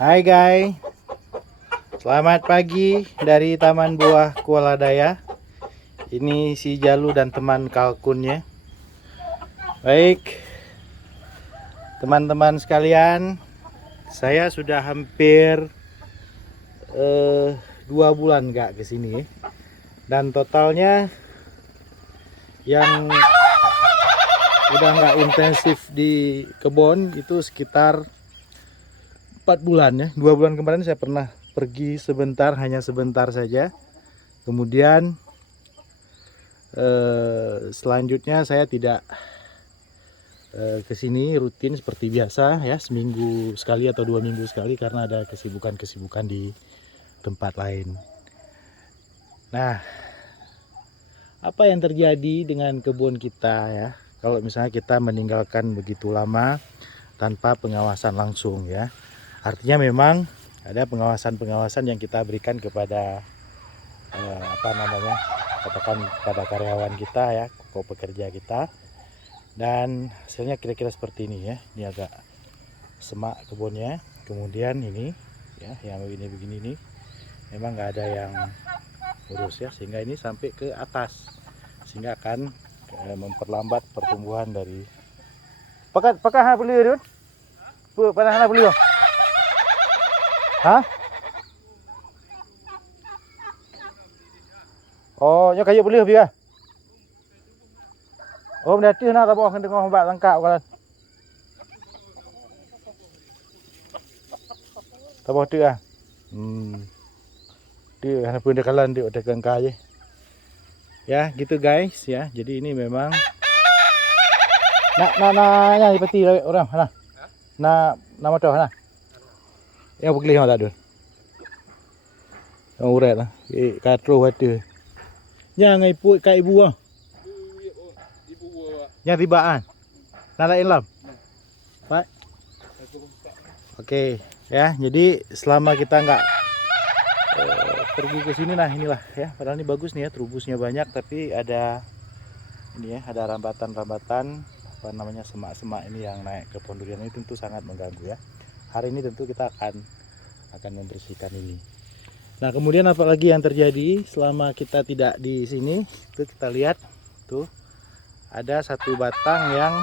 Hai guys, selamat pagi dari Taman Buah Kuala Daya. Ini si Jalu dan teman kalkunnya. Baik, teman-teman sekalian, saya sudah hampir 2 bulan nggak kesini, dan totalnya yang udah nggak intensif di kebun itu sekitar 4 bulan ya. 2 bulan kemarin saya pernah pergi sebentar, hanya sebentar saja. Kemudian selanjutnya saya tidak ke sini rutin seperti biasa ya, seminggu sekali atau 2 minggu sekali karena ada kesibukan-kesibukan di tempat lain. Nah, apa yang terjadi dengan kebun kita ya kalau misalnya kita meninggalkan begitu lama tanpa pengawasan langsung ya? Artinya memang ada pengawasan-pengawasan yang kita berikan kepada katakan pada karyawan kita ya, pekerja kita, dan hasilnya kira-kira seperti ini ya. Ini agak semak kebunnya, kemudian ini ya yang begini ini memang nggak ada yang urus ya, sehingga ini sampai ke atas, sehingga akan memperlambat pertumbuhan dari pakai beli Dun? Pada beli dong. Hah? Oh, nya kayu beli biar. Oh, berarti nak tak boleh dengar obat lengkap kan. Tak boleh tu ah. Dia hanya pun dekalan dia udah gangka aja. Ya, gitu guys ya. Jadi ini memang nak yang peti orang mana? Nama tu mana? Yang beli mana tak ada. Yang urat lah. Katro ada. Yang ibu kat ibu ah. Yang tibaan. Nak lain lam. Pak. Oke, ya. Jadi selama kita nggak pergi ke sini, nah inilah ya. Padahal ini bagus nih ya, terubusnya banyak, tapi ada ini ya, ada rambatan-rambatan semak-semak ini yang naik ke pohon durian ini, tentu sangat mengganggu ya. Hari ini tentu kita akan membersihkan ini. Nah, kemudian apalagi yang terjadi selama kita tidak di sini? Itu kita lihat tuh ada satu batang yang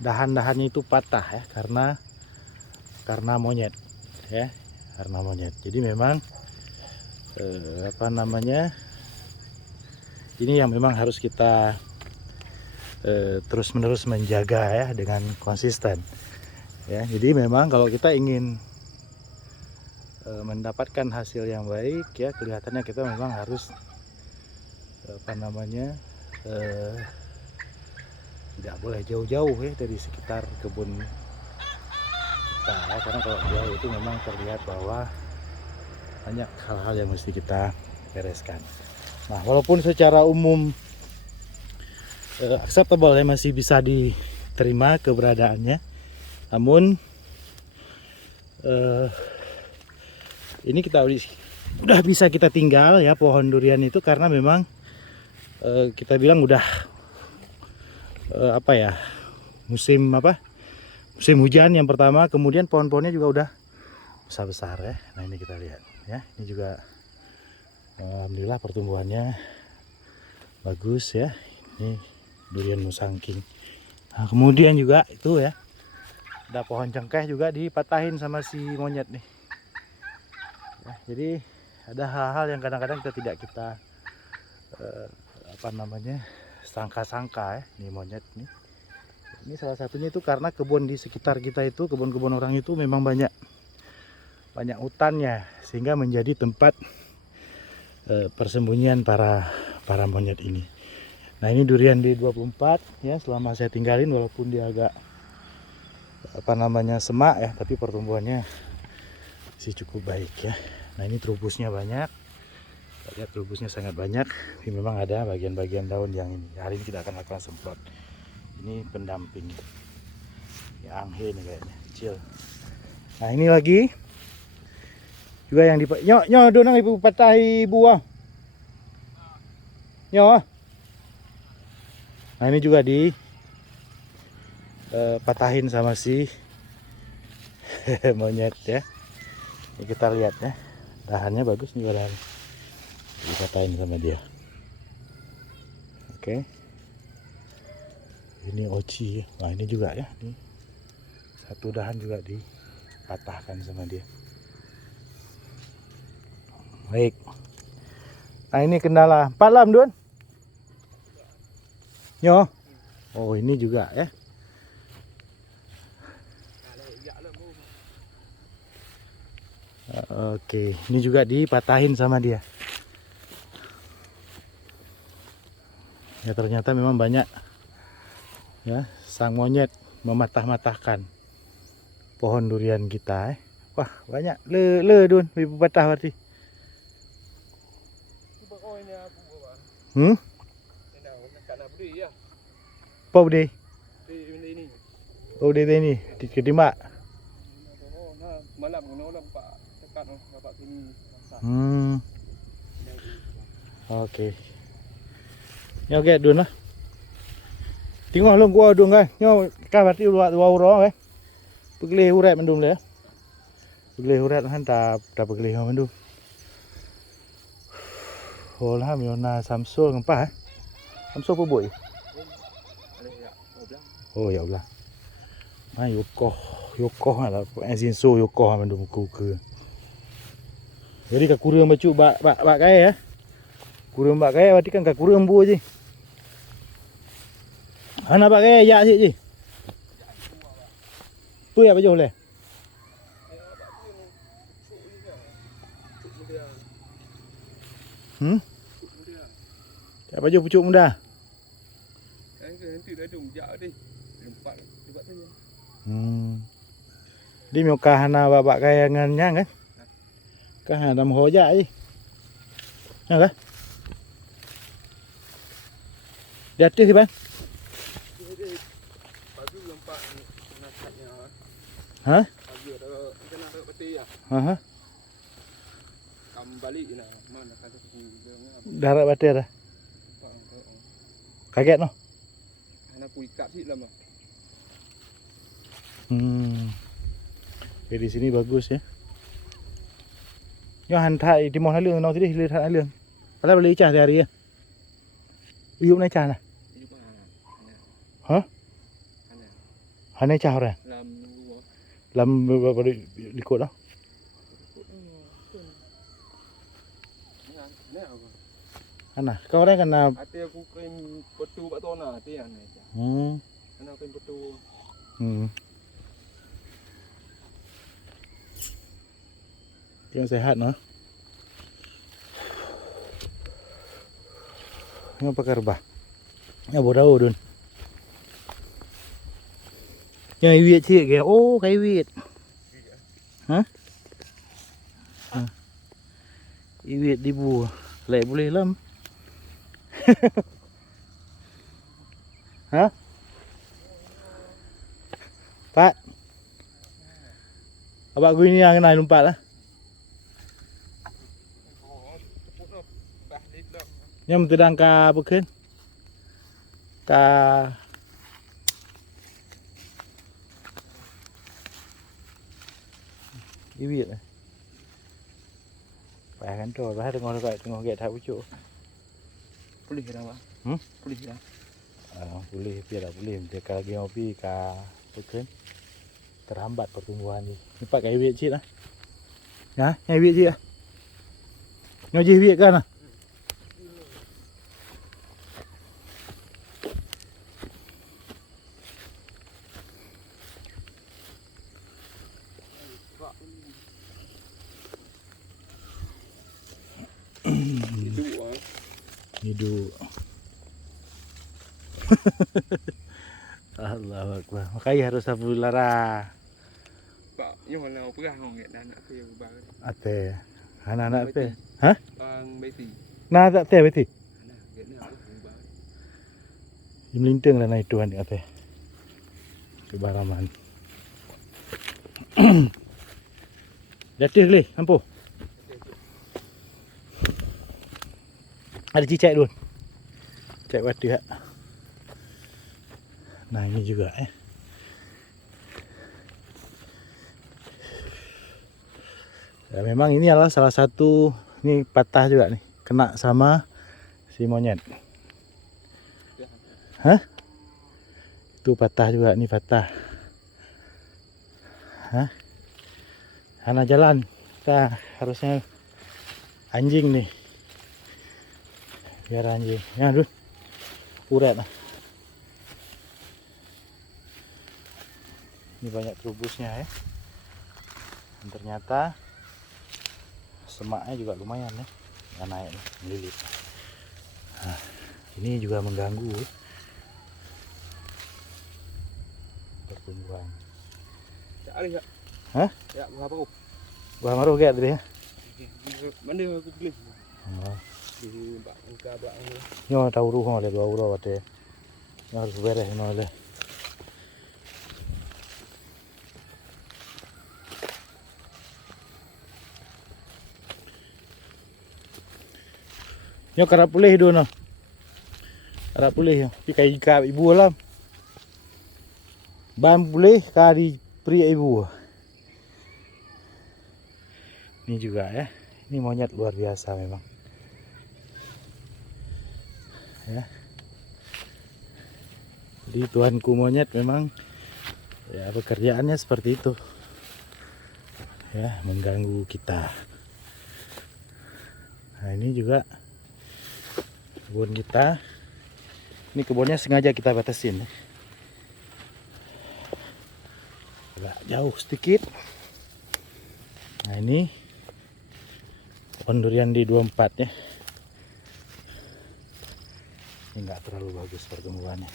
dahan-dahannya itu patah ya, karena monyet ya, karena monyet. Jadi memang ini yang memang harus kita terus-menerus menjaga ya dengan konsisten ya. Jadi memang kalau kita ingin mendapatkan hasil yang baik ya, kelihatannya kita memang harus tidak boleh jauh-jauh ya dari sekitar kebun kita ya, karena kalau jauh itu memang terlihat bahwa banyak hal-hal yang mesti kita bereskan. Nah, walaupun secara umum acceptable ya, masih bisa diterima keberadaannya, namun ini kita udah bisa kita tinggal ya pohon durian itu, karena memang kita bilang udah musim hujan yang pertama, kemudian pohon-pohonnya juga udah besar-besar ya. Nah, ini kita lihat ya, ini juga alhamdulillah pertumbuhannya bagus ya. Ini durian musangking. Nah, kemudian juga itu ya, ada pohon cengkeh juga dipatahin sama si monyet nih ya. Jadi ada hal-hal yang kadang-kadang kita sangka-sangka ya, nih monyet nih. Ini salah satunya itu karena kebun di sekitar kita itu, kebun-kebun orang itu memang banyak hutannya, sehingga menjadi tempat persembunyian para monyet ini. Nah, ini durian di 24 ya, selama saya tinggalin, walaupun dia agak semak ya, tapi pertumbuhannya masih cukup baik ya. Nah, ini terubusnya banyak. Lihat, terubusnya sangat banyak. Tapi memang ada bagian-bagian daun yang ini. Hari ini kita akan lakukan semprot. Ini pendamping. Ya, anghe nih kayaknya, kecil. Nah, ini lagi juga yang donang ibu patahi buah. Nah, ini juga patahin sama si Monyet ya. Ini kita lihat ya. Dahannya bagus nih dahan. Dipatahin sama dia. Oke. Ini oci. Nah ini juga ya. Ini satu dahan juga dipatahkan sama dia. Baik. Nah ini kendala. Palam Dun. Yo. Oh ini juga ya. Oke, ini juga dipatahin sama dia. Ya ternyata memang banyak ya sang monyet mematah-matahkan pohon durian kita. Wah banyak le Dun, ibu patah berarti. Hmm? Apa bude? Oh bude ini di kedimak. Oke. Nyo get Dun lah. Tengok long gua Dun kan. Nyo ka berarti dua orang kan. Pegelih urat mendung le. Pegelih urat han ta pegelih mendung. Oh lah miona Samsul ngempah. Samsul apa boy? Oh ya Allah. Nah Yokoh lah enzin so Yokoh mendung ku. Jadi ka kurang bacu bak kaya ya. Kurang bak kaya berarti kan ka kurang bu je. Ana bak kaya ya sik je. Tu ya baju le. Tak baju pucuk muda. Di mioka hana babak kaya nganyang kan. Ka hana hoja je. Ya kan? Di atas ke bang? Hah? Hah? Darat batir dah. Kaget no? Oke, di sini bagus ya. Nyo han thai di mon lương nó thì đi lương thai lương. Padahal beli cah hari ya. Iup naik cah nah. Hah? Han naik cah orang. Lam likut đó. Ana, kau orang kan ate aku krim petu bak tona ate ane. Ana krim petu. Yang sehat no. Ini apa kerbah? Ya bodoh Dun. Yang iwit cik ke? Oh, kai iwit. Hah? Iwit dibu. Lek boleh lam. Hah? Pak. Abak gue ini yang kena lompat lah. Yang mentedang ka bukan? Ka iwit lah. Pak kan tu, bah tengok get tak pucuk. Boleh dah Pak. Boleh dah. Boleh, biarlah boleh. Jika lagi ngopi ka bukan terhambat pertumbuhan ni. Ni pak kai iwit cik lah. Ya, nyai iwit cik lah. Ngoji iwit kan lah. Hidup. Allahu Akbar. Makanya harus sapu lara. Pak, yang mana perah orang kat anak aku yang ubah. Ate. Anak-anak pe. Hah? Bang Betty. Nah tak teh beti. Anak kat ni aku ubah. Melintang lah naik tuan ate. Kebaraman. Jatuh leh, ampuh. Ada cicak dulu. Cicak batu ya. Nah ini juga Ya, memang ini adalah salah satu, ini patah juga nih, kena sama si monyet. Hah? Itu patah juga, nih patah. Hah? Sana jalan, kita harusnya anjing nih, biar anjing. Ya aduh, uret lah. Ini banyak terubusnya ya. Dan ternyata semaknya juga lumayan ya, nggak naik nih, melilit. Nah, ini juga mengganggu pertumbuhan. Cari enggak? Hah? Ya, buah apa kok? Buah maruh kayak tadi ya. Mana aku beli? Oh. Di Mbak Angka belakang ni. Nyo tahu ruh oleh dua urut ada. Nyo harus beres oleh. Nyo kerap pulih dulu no. Kerap pulih yo. Pikai ika ibu alam. Ban pulih kari pria ibu. Ini juga ya. Ini monyet luar biasa memang. Ya. Jadi tuanku monyet memang ya pekerjaannya seperti itu. Ya, mengganggu kita. Nah, ini juga kebun kita. Ini kebunnya sengaja kita batasin. Agak jauh sedikit. Nah, ini pohon durian di 24 ya. Ini enggak terlalu bagus pertumbuhannya.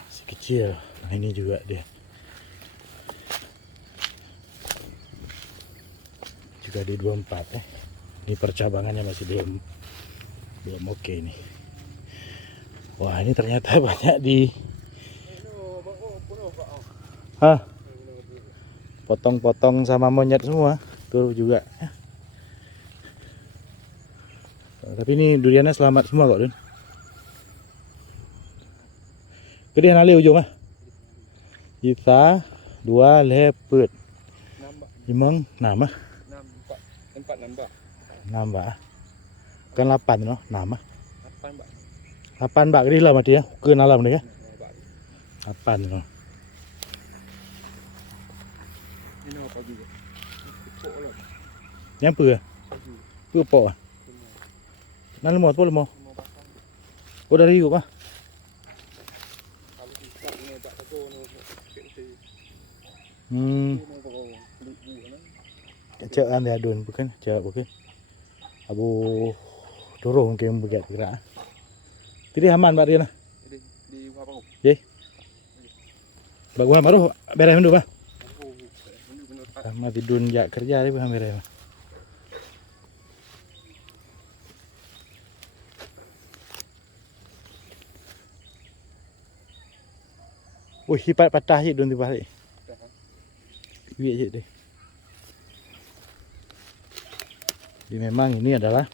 Masih kecil. Nah, ini juga dia. Juga di 24 ya. Ini percabangannya masih belum oke ini. Wah, ini ternyata banyak di potong-potong sama monyet semua. Tuh juga ya. Tapi ini duriannya selamat semua kok, Dun. Gede nali ujung ah. Kita 2 lepet. Imang nama. 4 nambah. Nambah. Kan 8 no, nama. 8 Mbak. 8 bak gede lah mati ya. Ke alam nih ya. 8 no. Ini apa juga? Pok lah. Yang apa ya? Pok ah. Nang lemot apa lemot? Oh dari yuk ah. Kalau kita ni tak tahu no. Cek anda adun bukan? Cek bukan? Abu dorong mungkin begitu gerak. Jadi aman Pak Riana. Di apa kok? Ye. Bagus baru beres dulu Pak. Sama tidun jak kerja dia hampir beres. Wih, hipat patah je dun tu balik. Biar je deh. Jadi memang ini adalah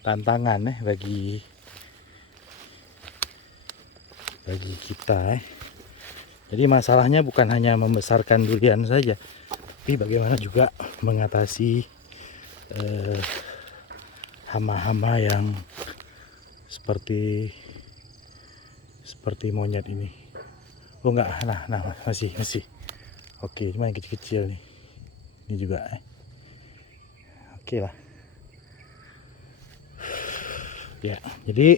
tantangan bagi kita. Jadi masalahnya bukan hanya membesarkan durian saja, tapi bagaimana juga mengatasi hama-hama yang seperti monyet ini. Oh enggak, nah masih. Oke, cuma yang kecil-kecil nih. Ini juga. Oke lah. Ya, jadi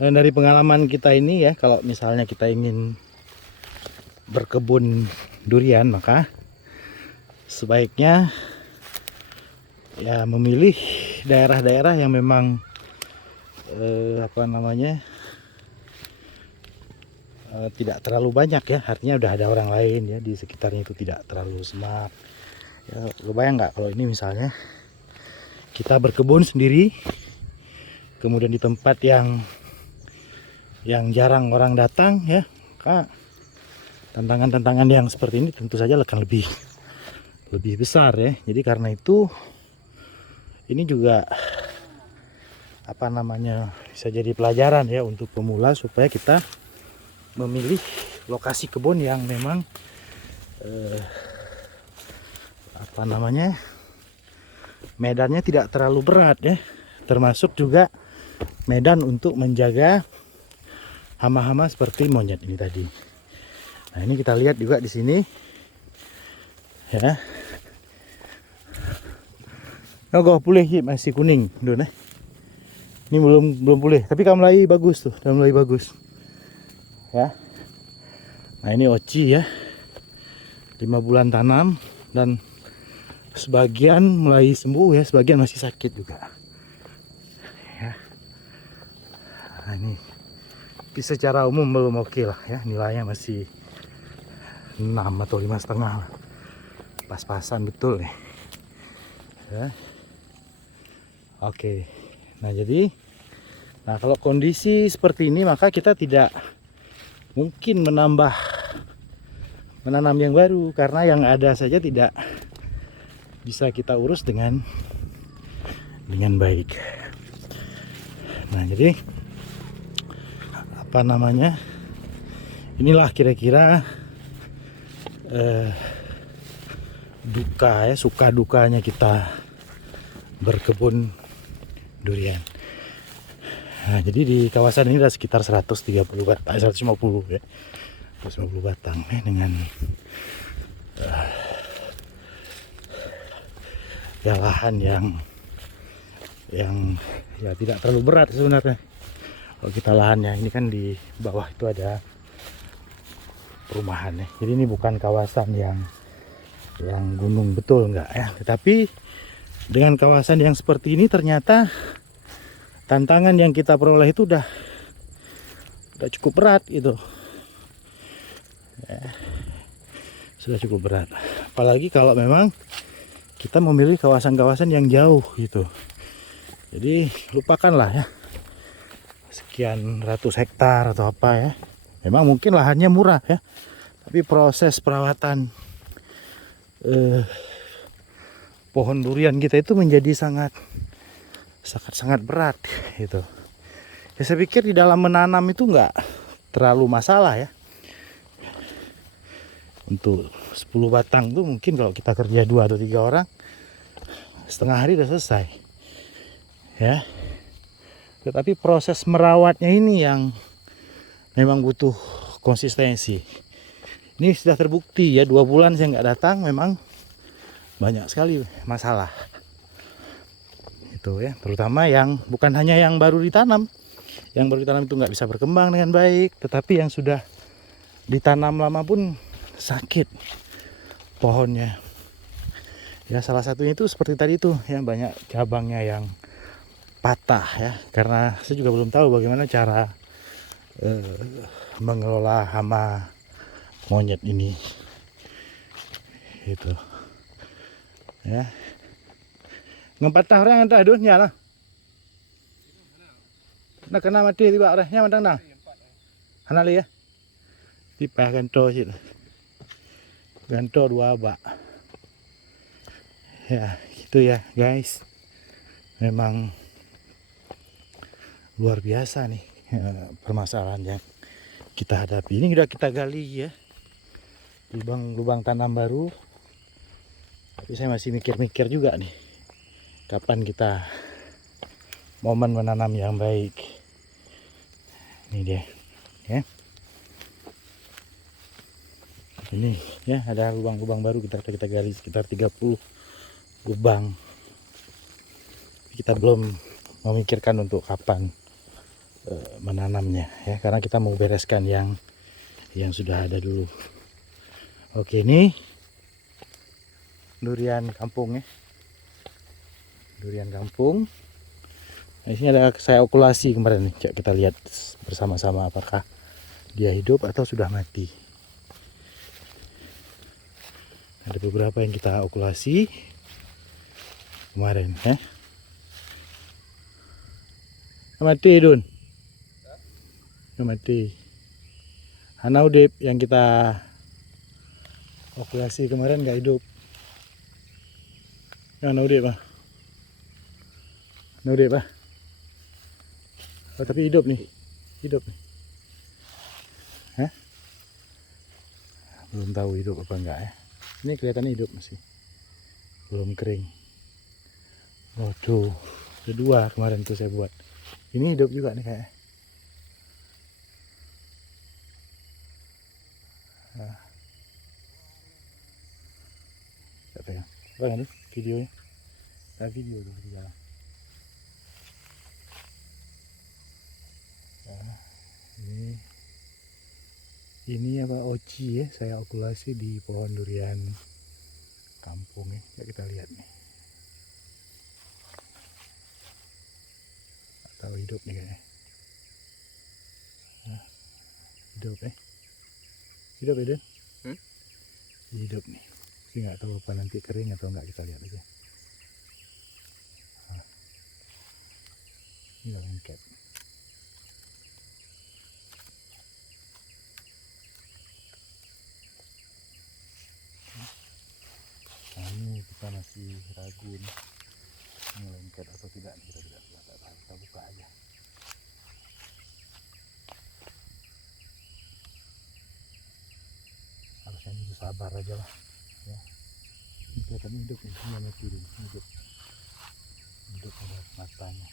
dari pengalaman kita ini ya, kalau misalnya kita ingin berkebun durian, maka sebaiknya ya memilih daerah-daerah yang memang tidak terlalu banyak ya, artinya udah ada orang lain ya di sekitarnya, itu tidak terlalu semak. Ya, kebayang nggak kalau ini misalnya kita berkebun sendiri, kemudian di tempat yang jarang orang datang ya, maka tantangan-tantangan yang seperti ini tentu saja akan lebih besar ya. Jadi karena itu ini juga bisa jadi pelajaran ya untuk pemula, supaya kita memilih lokasi kebun yang memang medannya tidak terlalu berat ya, termasuk juga medan untuk menjaga hama-hama seperti monyet ini tadi. Nah ini kita lihat juga di sini ya. Nggak pulih masih kuning dulu nih. Ini belum pulih, tapi kalau mulai bagus tuh, udah mulai bagus ya. Nah ini oci ya, 5 bulan tanam dan sebagian mulai sembuh ya, sebagian masih sakit juga ya. Nah ini tapi secara umum belum oke lah ya, nilainya masih 6 atau 5,5 lah, pas-pasan betul nih ya. Oke, nah jadi kalau kondisi seperti ini maka kita tidak mungkin menanam yang baru, karena yang ada saja tidak bisa kita urus dengan baik. Nah jadi inilah kira-kira suka dukanya kita berkebun durian. Nah jadi di kawasan ini ada sekitar 150 batang, 150 ya, 150 batang dengan ya lahan yang ya tidak terlalu berat sebenarnya. Kalau kita lahannya ini kan di bawah itu ada perumahan ya, jadi ini bukan kawasan yang gunung betul enggak ya, tetapi dengan kawasan yang seperti ini ternyata tantangan yang kita peroleh itu udah cukup berat gitu ya, sudah cukup berat. Apalagi kalau memang kita memilih kawasan-kawasan yang jauh gitu. Jadi lupakanlah ya sekian ratus hektar atau apa ya. Memang mungkin lahannya murah ya, tapi proses perawatan pohon durian kita itu menjadi sangat berat gitu. Ya saya pikir di dalam menanam itu nggak terlalu masalah ya. Untuk 10 batang tuh mungkin kalau kita kerja 2 atau 3 orang setengah hari udah selesai ya. Tetapi proses merawatnya ini yang memang butuh konsistensi. Ini sudah terbukti ya, 2 bulan saya nggak datang memang banyak sekali masalah itu ya, terutama yang bukan hanya yang baru ditanam. Yang baru ditanam itu nggak bisa berkembang dengan baik, tetapi yang sudah ditanam lama pun sakit pohonnya ya. Salah satunya itu seperti tadi itu ya, banyak cabangnya yang patah ya, karena saya juga belum tahu bagaimana cara mengelola hama monyet ini itu ya. Ngempatah orang entah aduhnya lah. Nak kena mati tiba orangnya mandang nah. Hanali ya. Tipe ganto sih. Ganto 2 bak. Ya, gitu ya, guys. Memang luar biasa nih permasalahan yang kita hadapi. Ini udah kita gali ya. Lubang tanam baru. Tapi saya masih mikir-mikir juga nih, kapan kita momen menanam yang baik. Ini dia ya. Ini ya, ada lubang-lubang baru kita gali sekitar 30 lubang. Kita belum memikirkan untuk kapan menanamnya ya, karena kita mau bereskan yang sudah ada dulu. Oke, ini durian kampung ya, durian kampung. Nah, di sini ada saya okulasi kemarin nih. Kita lihat bersama-sama apakah dia hidup atau sudah mati. Ada beberapa yang kita okulasi kemarin ya. Mati Dun. Mati. Hana udip yang kita okulasi kemarin nggak hidup. Hana udip ah. Hana udip ah. Oh, tapi hidup nih. Hidup nih. Hah? Belum tahu hidup apa enggak ya. Ini kelihatannya hidup masih. Belum kering. Oh tuh, kedua kemarin tuh saya buat. Ini hidup juga nih kayaknya. Nah, saya pegang. Apa nih videonya? Ada video dulu di dalam. Nah, ini apa oci ya? Saya okulasi di pohon durian kampung ya. Ya kita lihat nih. Atau hidup nih kayaknya. Nah, hidup hidup ya Den? Hidup nih. Tapi nggak tahu apa nanti kering atau nggak, kita lihat aja. Nah, ini lengket. Nah ini kita masih ragu nih, ini lengket atau tidak, kita tidak tahu, kita buka aja. Harusnya ini sabar aja lah ya. Ini kelihatan hidup nih, ini mati dulu, hidup ada matanya.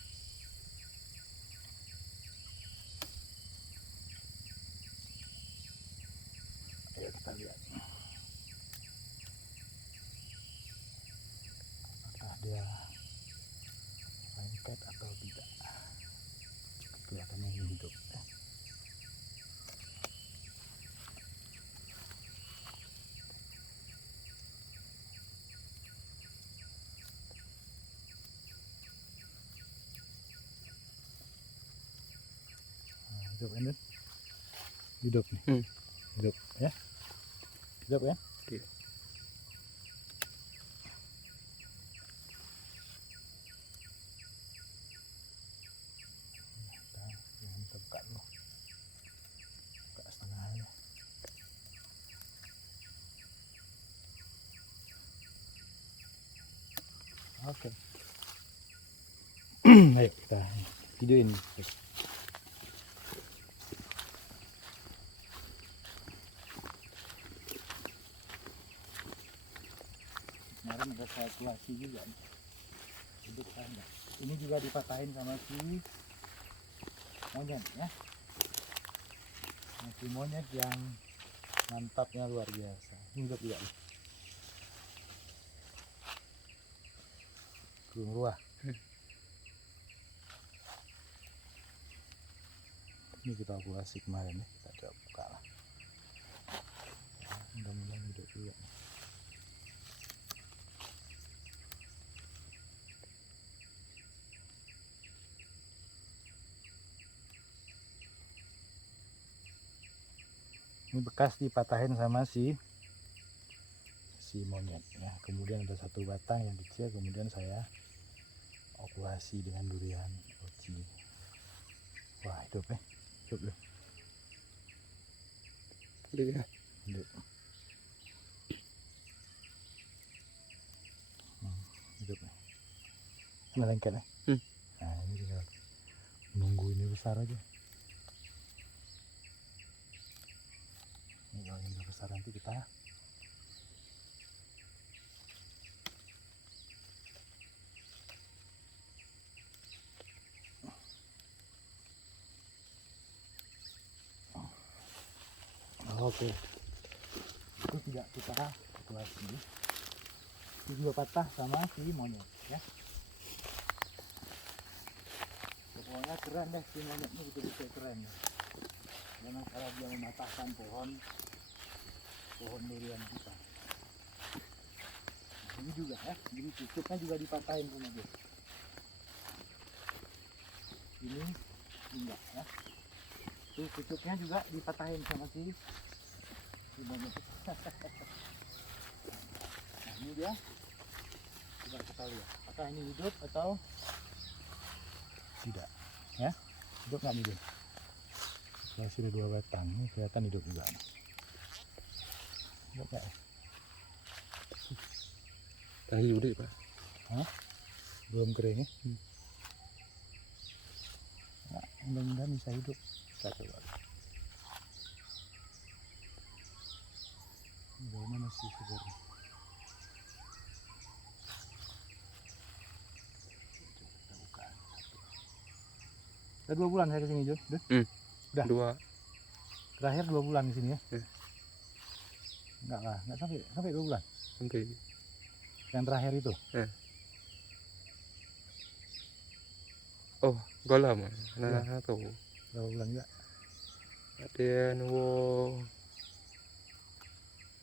Ayo kita lihat apakah dia lengket atau tidak. Kelihatannya ini hidup ya. Hidup kan? Hidup nih. Hidup ya. Hidup ya. Iya. Jangan kita buka dulu. Buka setengah aja. Oke. Ayo kita videoin. Kemarin udah saya kalkulasi juga nih. Hidup kan enggak. Ini juga dipatahin sama si monyet ya. Si monyet yang mantapnya luar biasa. Ini hidup juga nih. Burung ruah. Ini kita kalkulasi kemarin ya. Kita coba buka lah. Mudah-mudahan hidup juga nih. Ini bekas dipatahin sama si monyet ya. Kemudian ada satu batang yang kecil, kemudian saya okulasi dengan durian oci. Wah hidup hidup loh. Hidup. Hidup nih. Ini lengket ya. Nah ini tinggal nunggu ini besar aja. Ini kalau ini udah besar nanti kita oke. Itu tidak kita kalkulasi. Itu juga patah sama si monyet ya. Pokoknya keren deh si monyet ini, betul-betul keren ya. Karena kalau dia mematahkan pohon durian kita. Nah, ini juga ya, jadi tutupnya juga dipatahin sama dia. Ini enggak ya. Tuh tutupnya juga dipatahin sama si monyet. Nah ini dia. Coba kita lihat apakah ini hidup atau tidak ya. Hidup nggak nih dia? Masih ada 2 batang, ini kelihatan hidup juga nih. Hidup nggak ya? Tahi udah Pak. Hah? Belum kering ya? Nah, mudah-mudahan bisa hidup. Kita coba. Daunnya masih segar. Kita buka. Udah 2 bulan saya kesini Jo. Udah. 2. Terakhir 2 bulan di sini ya. Ya. Enggak sampai 2 bulan. Sampai. Yang terakhir itu. Oh, gak lama. Nah, Ya. tahu. Berapa bulan juga? Ada nunggu.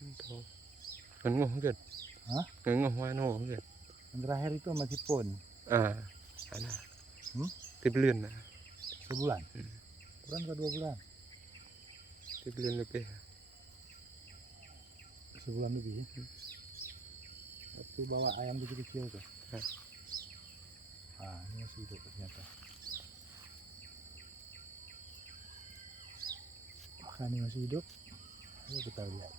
Tahu. Ngengok kan? Hah? Ngengok mana kan? Yang terakhir itu masih pon. Ada. 3 bulan lah. Sebulan. Bulan ke 2 bulan? 3 bulan lebih. Sebulan lebih ya. Waktu bawa ayam kecil-kecil tuh. Ini masih hidup ternyata. Ini masih hidup. Ayo kita lihat.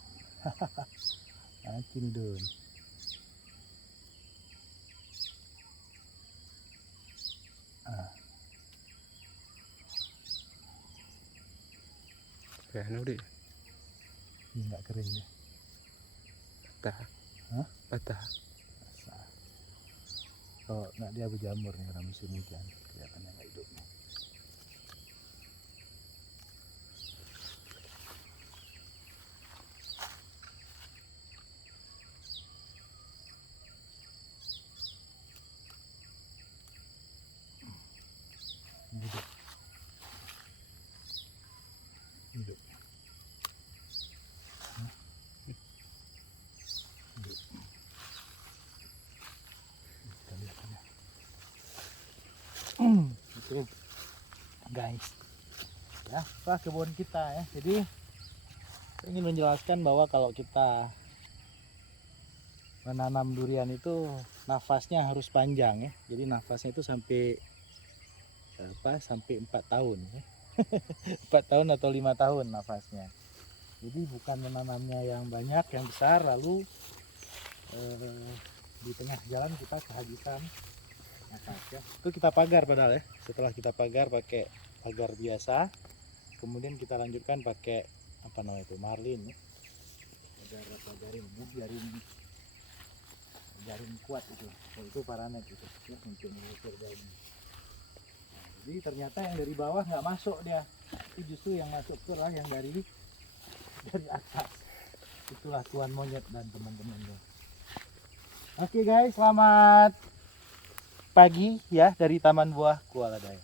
Nanti nih Don. Kayak deh. Ini nggak kering ya. Patah. Hah? Patah. Kalau nggak dia berjamur nih karena musim hujan, kelihatannya nggak hidup nih. Hidup. Hidup. Hidup. Kita lihat ya. Itu guys ya, kebun kita ya. Jadi saya ingin menjelaskan bahwa kalau kita menanam durian itu nafasnya harus panjang ya. Jadi nafasnya itu sampai 4 tahun ya. 4 tahun atau 5 tahun nafasnya. Jadi bukan menanamnya yang banyak, yang besar lalu di tengah jalan kita kehabisan nafas ya. Itu kita pagar padahal ya. Setelah kita pagar pakai pagar biasa, kemudian kita lanjutkan pakai apa namanya itu, marlin ya. Jaring kuat itu paranet itu ya, untuk mengusir daun. Jadi ternyata yang dari bawah nggak masuk dia, itu justru yang masuk itu lah yang dari atas. Itulah tuan monyet dan teman-temannya. Oke guys, selamat pagi ya dari Taman Buah Kuala Daya.